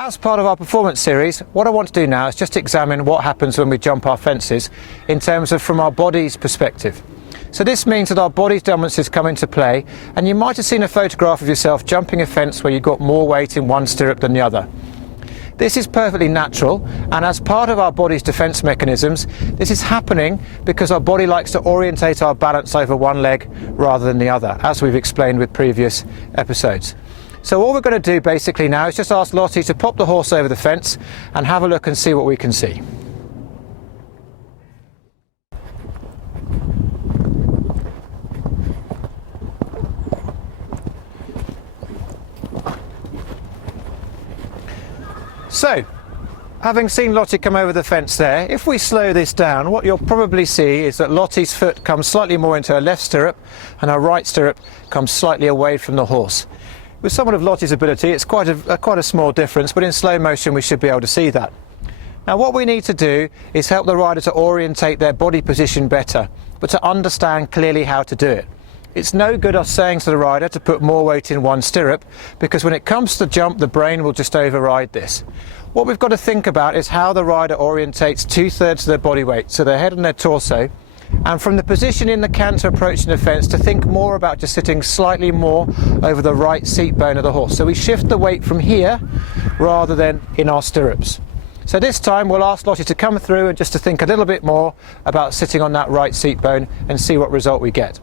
As part of our performance series, what I want to do now is just examine what happens when we jump our fences in terms of from our body's perspective. So this means that our body's dominances come into play, and you might have seen a photograph of yourself jumping a fence where you've got more weight in one stirrup than the other. This is perfectly natural, and as part of our body's defence mechanisms, this is happening because our body likes to orientate our balance over one leg rather than the other, as we've explained with previous episodes. So all we're going to do basically now is just ask Lottie to pop the horse over the fence and have a look and see what we can see. So, having seen Lottie come over the fence there, if we slow this down, what you'll probably see is that Lottie's foot comes slightly more into her left stirrup and her right stirrup comes slightly away from the horse. With someone of Lottie's ability, it's quite a small difference, but in slow motion we should be able to see that. Now what we need to do is help the rider to orientate their body position better, but to understand clearly how to do it. It's no good us saying to the rider to put more weight in one stirrup, because when it comes to jump, the brain will just override this. What we've got to think about is how the rider orientates 2/3 of their body weight, so their head and their torso, and from the position in the canter approaching the fence to think more about just sitting slightly more over the right seat bone of the horse. So we shift the weight from here rather than in our stirrups. So this time we'll ask Lottie to come through and just to think a little bit more about sitting on that right seat bone and see what result we get.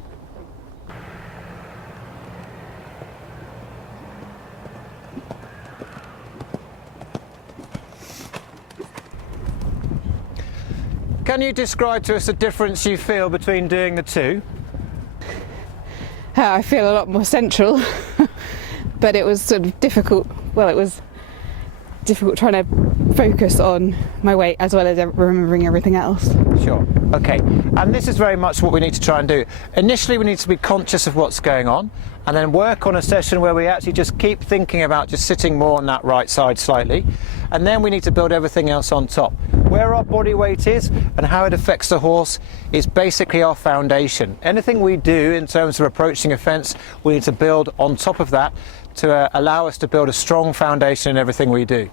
Can you describe to us the difference you feel between doing the two? I feel a lot more central, but it was sort of difficult. Well, it was difficult trying to focus on my weight as well as remembering everything else. Sure, okay. And this is very much what we need to try and do. Initially we need to be conscious of what's going on, and then work on a session where we actually just keep thinking about just sitting more on that right side slightly, and then we need to build everything else on top. Where our body weight is and how it affects the horse is basically our foundation. Anything we do in terms of approaching a fence, we need to build on top of that to allow us to build a strong foundation in everything we do.